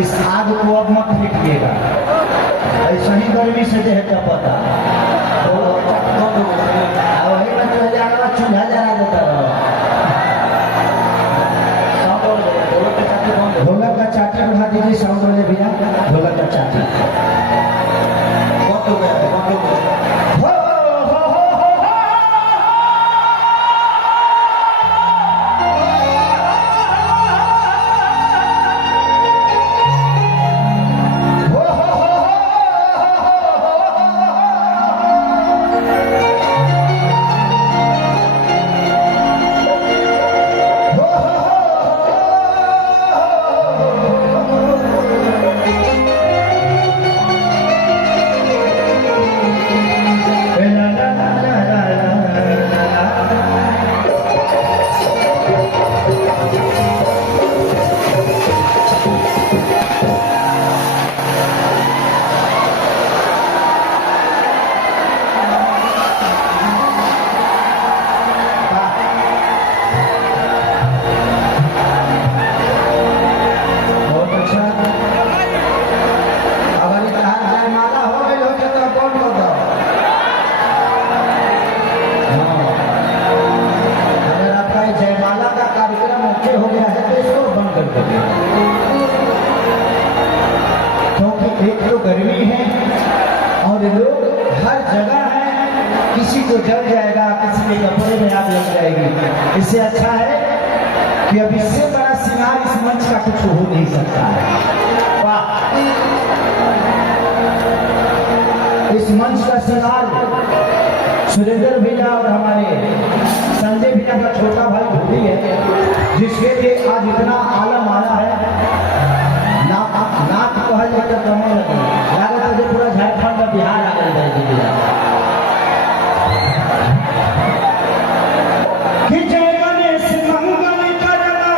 इस आग को अब मत फेंकिएगा, ऐसा ही गर्मी से देह का पता वही मतलब चूल्हा जला देता रहो। ढोलक का चाटी बढ़ा दीजिए, साउंड वाले भैया ढोलक का चाटी बहुत हो गया। क्योंकि एक तो गर्मी है और लोग हर जगह है, किसी को जल जाएगा, किसी के कपड़े में आग लग जाएगी। इससे अच्छा है कि अब इससे बड़ा श्रृंगार इस मंच का कुछ हो नहीं सकता है। वाह, इस मंच का श्रृंगार सुरेंद्र भैया और हमारे संजय भैया का छोटा भाई भूली है, जिसके लिए आज इतना आलम आया है। नाक कहल जाए तो कमल लागत है जो पूरा झारखंड का बिहार आ गया कि जय गणेश मंगल करना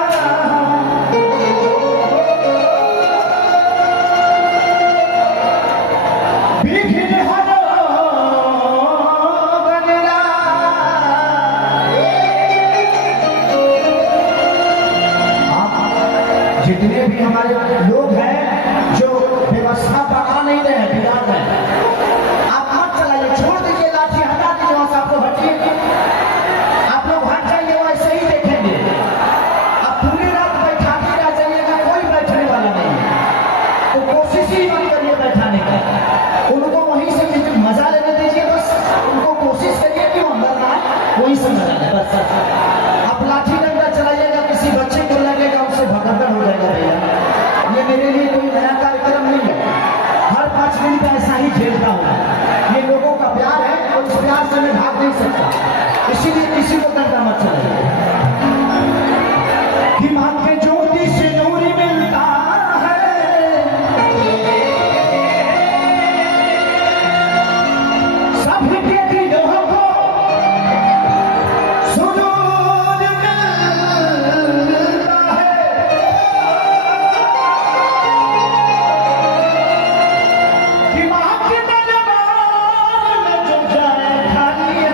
विघ्न हरो गणना। जितने भी हमारे लोग हैं जो व्यवस्था बना नहीं रहे हैं बिहार में, आप मत चलाइए, छोड़ दीजिए, लाठी हटा दीजिए, वहां से आपको हटिए, आप लोग हट जाइए, वैसे ही देखेंगे। आप पूरी रात बैठा के रह जाइएगा, कोई बैठने वाला नहीं है, तो कोशिश ही मत करिए बैठाने का। उनको वहीं से मजा लेने दीजिए, बस उनको कोशिश करिए कि वो अंदर ना आए, वहीं से मजा ले बस। आप लाठी डंडा चलाइएगा, किसी बच्चे को लगेगा, उससे भगदड़ हो जाएगा। भैया ये मेरे लिए कोई नया कार्यक्रम नहीं है, हर 5 मिनट ऐसा ही झेलता हूँ। ये लोगों का प्यार है और इस प्यार से मैं भाग नहीं सकता, इसीलिए किसी को डरना मत चलाइए। कि मां के ज्योति से नूर मिलता है, सबके दिलों को सुरूर मिलता है। कि मां के दरबार में जो जाए खाली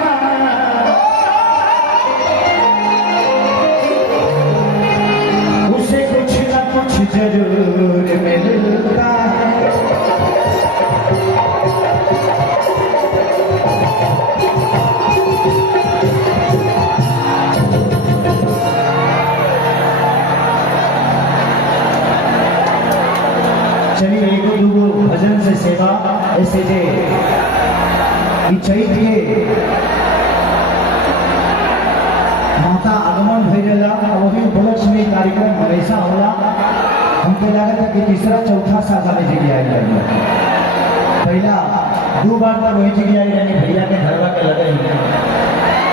उसे कुछ न कुछ जरूर मिलता है। चलिए एक दूगो भजन से सेवा ऐसे जे चाहिए माता आगमन भैया वही उपलक्ष्य कार्यक्रम हमेशा होला। हमको लगा था कि तीसरा चौथा साल हमें जगह आई जाएगी, पहला 2 बार पर वही जगह आई यानी भैया के घरवा के लगे ही,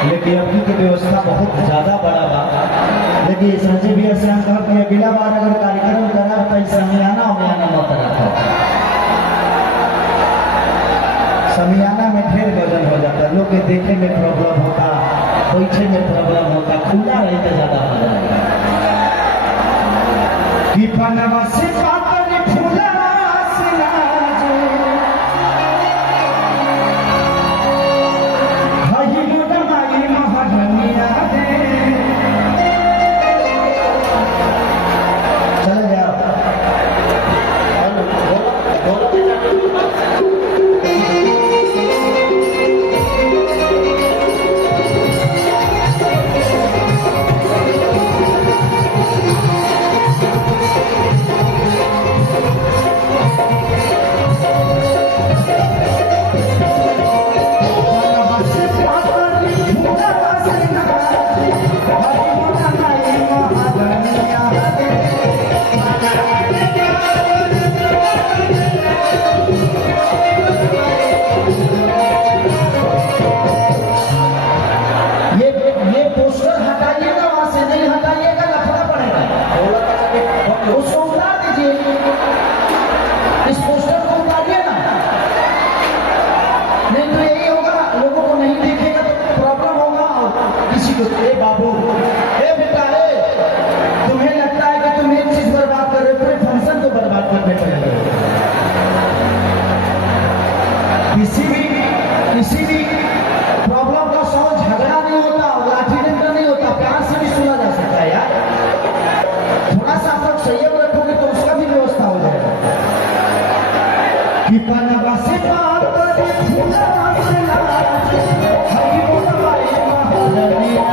लेकिन अभी की व्यवस्था बहुत ज्यादा बड़ा बा। लेकिन संजय भैया से हम कहा कि अगला बार अगर कार्यक्रम करा तो समियाना उमियाना मत रखो, समियाना में ढेर वजन हो जाता है, लोग के देखे में प्रॉब्लम होता, बैठे में प्रॉब्लम होता, खुला रहे तो ज्यादा मजा आएगा। कि पनवा से पातरी फूलवा से लाजे, हई मोदमाई महाधनिया दे। चले जाओ कि पनवा से बात करे फूलवा से लाज हई मोटवाई महारनिया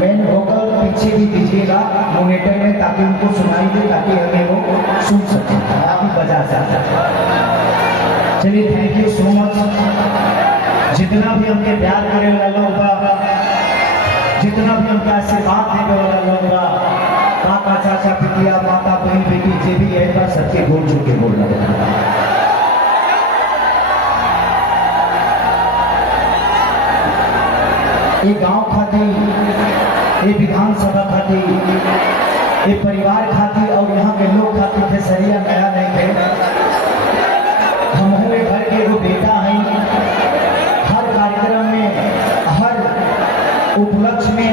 मेन वोकल पीछे भी दीजिएगा मॉनिटर में ताकि उनको सुनाई दे ताकि हमें वो सुन सके आप भी बजा सकते। चलिए थैंक यू सो मच। जितना भी हमके प्यार करे वाला होगा, जितना भी हमका आशीर्वाद देने वाला होगा, काका चाचा पितिया माता बहन बेटी जे भी है सबके गोल छू के बोल रहा ये गांव खाती, ये विधानसभा खाती, ये परिवार खाती और यहाँ के लोग खाती थे सरिया नया नहीं थे। हम हुए घर के वो बेटा हैं, हर कार्यक्रम में हर उपलक्ष्य में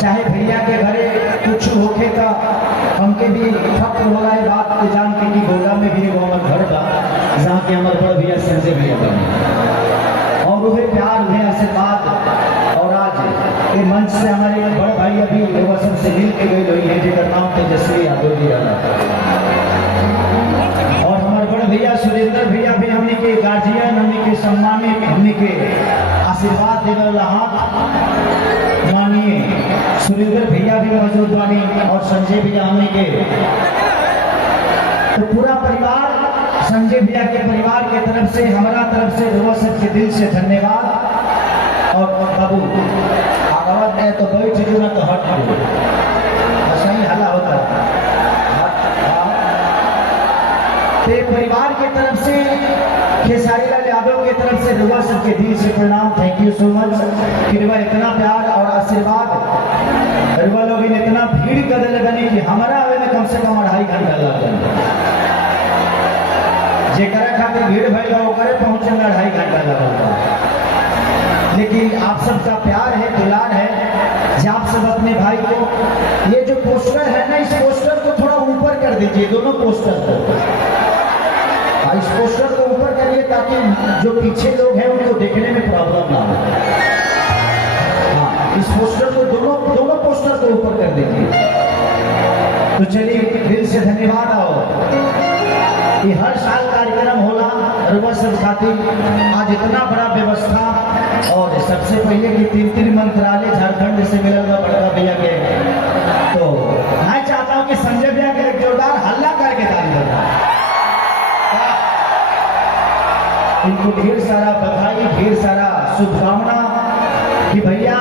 चाहे भैया के घरे कुछ होके का हमके भी फक्र होला ये बात के जान के कि गोला में भी वो हमार घर बा जहाँ के हमारे बड़ भैया संजय भैया बने और वह प्यार हुए आशीर्वाद। और आज ये मंच से हमारे बड़े भाई अभी वसम से मिल के गए हुई है जिनका नाम तेजस्वी यादव जी और हमारे बड़े भैया सुरेंद्र भैया भी हमने के गार्जियन, हमने के सम्मानित, हमने के आशीर्वाद देने वाला हाथ मानिए सुरेंद्र भैया भी मौजूद बानी और संजय भैया हमने के तो पूरा परिवार संजय भैया के परिवार के तरफ से हमारा तरफ से रोआ सबके दिल से धन्यवाद। और बाबू आवाज है तो बैठ जो ना तो हट दो, सही हल्ला होता तो परिवार के तरफ से खेसारी लाल यादव के तरफ से रुआ सबके दिल से प्रणाम। थैंक यू सो मच कि रुआ इतना प्यार और आशीर्वाद रुआ लोग इतना भीड़ कर लगनी कि हमारा आवे में कम से कम 2.5 घंटा लग गया जेकरा खातिर भीड़ भइल ओकरे पहुंचे में 2.5 घंटा लगा। लेकिन आप सबका प्यार है, दुलार है, जब आप सब अपने भाई को ये जो पोस्टर है ना, इस पोस्टर को थोड़ा ऊपर कर दीजिए, दोनों पोस्टर को। इस पोस्टर को ऊपर करिए ताकि जो पीछे लोग हैं उनको देखने में प्रॉब्लम ना हो। हाँ, इस पोस्टर को दोनों पोस्टर को ऊपर कर दीजिए। तो चलिए दिल से धन्यवाद। और ये हर साल कार्यक्रम होला रुआ सब खातिर। आज इतना बड़ा व्यवस्था, और सबसे पहले कि 3 मंत्रालय झारखंड से मिलल बा बड़का भैया के। तो मैं चाहता हूं कि संजय भैया के एक जोरदार हल्ला करके ताली बजा। इनको ढेर सारा बधाई, ढेर सारा शुभकामना कि भैया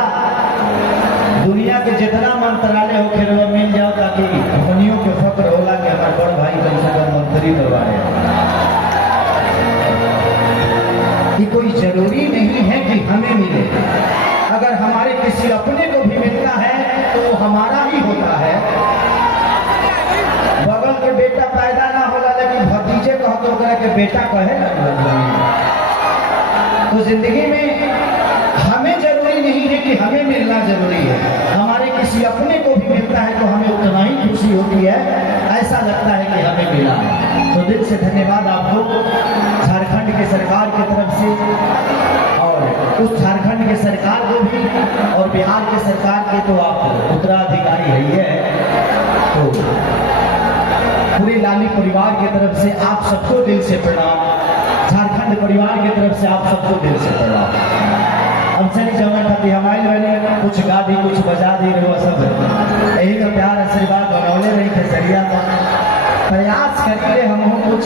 दुनिया के जितना मंत्रालय हो फिर वो मिल जाओ, ताकि धनियों के फक्र होला कि हमारे बड़ भाई कम से कम मंत्री करवा रहे। कि कोई जरूरी नहीं है कि हमें मिले, अगर हमारे किसी अपने को भी मिलता है तो वो हमारा ही होता है। बगल के बेटा पैदा ना होला लेकिन भतीजे कह तो के बेटा कहे ना। तो जिंदगी में हमें जरूरी नहीं है कि हमें मिलना जरूरी है, हमारे किसी अपने को भी मिलता है तो हमें उतना ही खुशी होती है, ऐसा लगता है कि हमें मिला। तो दिल से धन्यवाद आपको झारखंड के सरकार की तरफ से, और उस झारखंड के सरकार को भी, और बिहार के सरकार के तो आप उत्तराधिकारी है। तो पूरे लाली परिवार की तरफ से आप सबको दिल से प्रणाम, झारखंड परिवार की तरफ से आप सबको दिल से प्रणाम। हम चली जमा खाती हमारे बने कुछ गा दी, कुछ बजा दी, वो सब यही का प्यार आशीर्वाद बनौले रही थे। सरिया प्रयास करके हम कुछ